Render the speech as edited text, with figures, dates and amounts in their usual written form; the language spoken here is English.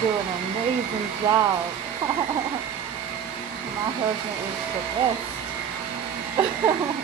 do an amazing job. My husband is the best.